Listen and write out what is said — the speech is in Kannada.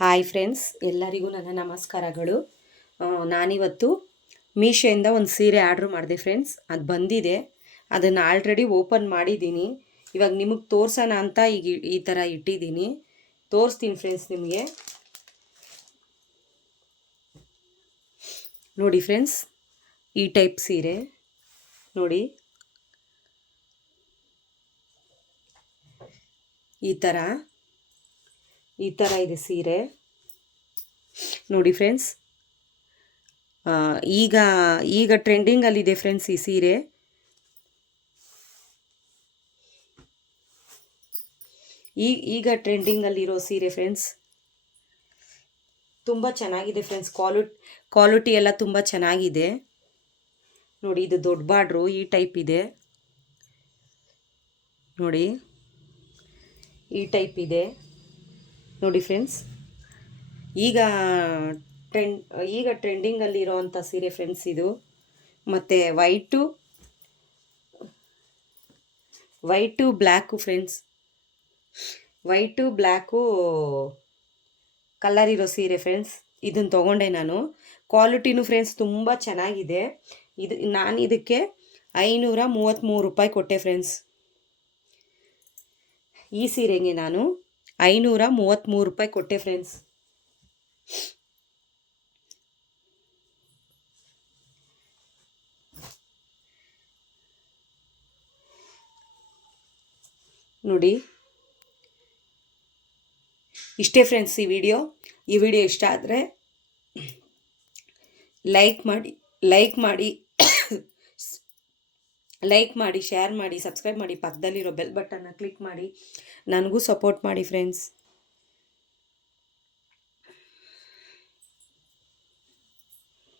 ಹಾಯ್ ಫ್ರೆಂಡ್ಸ್, ಎಲ್ಲರಿಗೂ ನನ್ನ ನಮಸ್ಕಾರಗಳು. ನಾನಿವತ್ತು ಮೀಶೋಯಿಂದ ಒಂದು ಸೀರೆ ಆರ್ಡ್ರ್ ಮಾಡಿದೆ ಫ್ರೆಂಡ್ಸ್. ಅದು ಬಂದಿದೆ. ಅದನ್ನು ಆಲ್ರೆಡಿ ಓಪನ್ ಮಾಡಿದ್ದೀನಿ. ಇವಾಗ ನಿಮಗೆ ತೋರ್ಸೋಣ ಅಂತ ಈಗ ಈ ಥರ ಇಟ್ಟಿದ್ದೀನಿ. ತೋರಿಸ್ತೀನಿ ಫ್ರೆಂಡ್ಸ್ ನಿಮಗೆ. ನೋಡಿ ಫ್ರೆಂಡ್ಸ್, ಈ ಟೈಪ್ ಸೀರೆ ನೋಡಿ. ಈ ಥರ ಇದೆ ಸೀರೆ ನೋಡಿ ಫ್ರೆಂಡ್ಸ್. ಈಗ ಟ್ರೆಂಡಿಂಗಲ್ಲಿದೆ ಫ್ರೆಂಡ್ಸ್ ಈ ಸೀರೆ. ಈಗ ಟ್ರೆಂಡಿಂಗಲ್ಲಿರೋ ಸೀರೆ ಫ್ರೆಂಡ್ಸ್. ತುಂಬ ಚೆನ್ನಾಗಿದೆ ಫ್ರೆಂಡ್ಸ್. ಕ್ವಾಲಿಟಿ ಎಲ್ಲ ತುಂಬ ಚೆನ್ನಾಗಿದೆ ನೋಡಿ. ಇದು ದೊಡ್ಡ ಬಾರ್ಡ್ರು ಈ ಟೈಪ್ ಇದೆ ನೋಡಿ. ಈ ಟೈಪ್ ಇದೆ ನೋಡಿ ಫ್ರೆಂಡ್ಸ್. ಈಗ ಟ್ರೆಂಡಿಂಗಲ್ಲಿರೋ ಅಂಥ ಸೀರೆ ಫ್ರೆಂಡ್ಸ್ ಇದು. ಮತ್ತು white black friends. White black colour ಇರೋ ಸೀರೆ ಫ್ರೆಂಡ್ಸ್. ಇದನ್ನು ತೊಗೊಂಡೆ ನಾನು. ಕ್ವಾಲಿಟಿನೂ ಫ್ರೆಂಡ್ಸ್ ತುಂಬ ಚೆನ್ನಾಗಿದೆ. ನಾನು ಇದಕ್ಕೆ 533 ರೂಪಾಯಿ ಕೊಟ್ಟೆ ಫ್ರೆಂಡ್ಸ್. ಈ ಸೀರೆಗೆ ನಾನು 533 ರೂಪಾಯಿ ಕೊಟ್ಟೆ ಫ್ರೆಂಡ್ಸ್. ನೋಡಿ, ಇಷ್ಟೇ ಫ್ರೆಂಡ್ಸ್ ಈ ವಿಡಿಯೋ ಇಷ್ಟ ಆದರೆ ಲೈಕ್ ಮಾಡಿ ಶೇರ್ ಮಾಡಿ, ಸಬ್ಸ್ಕ್ರೈಬ್ ಮಾಡಿ, ಪಕ್ಕದಲ್ಲಿರೋ ಬೆಲ್ ಬಟನ್ನ ಕ್ಲಿಕ್ ಮಾಡಿ, ನನಗೂ ಸಪೋರ್ಟ್ ಮಾಡಿ ಫ್ರೆಂಡ್ಸ್.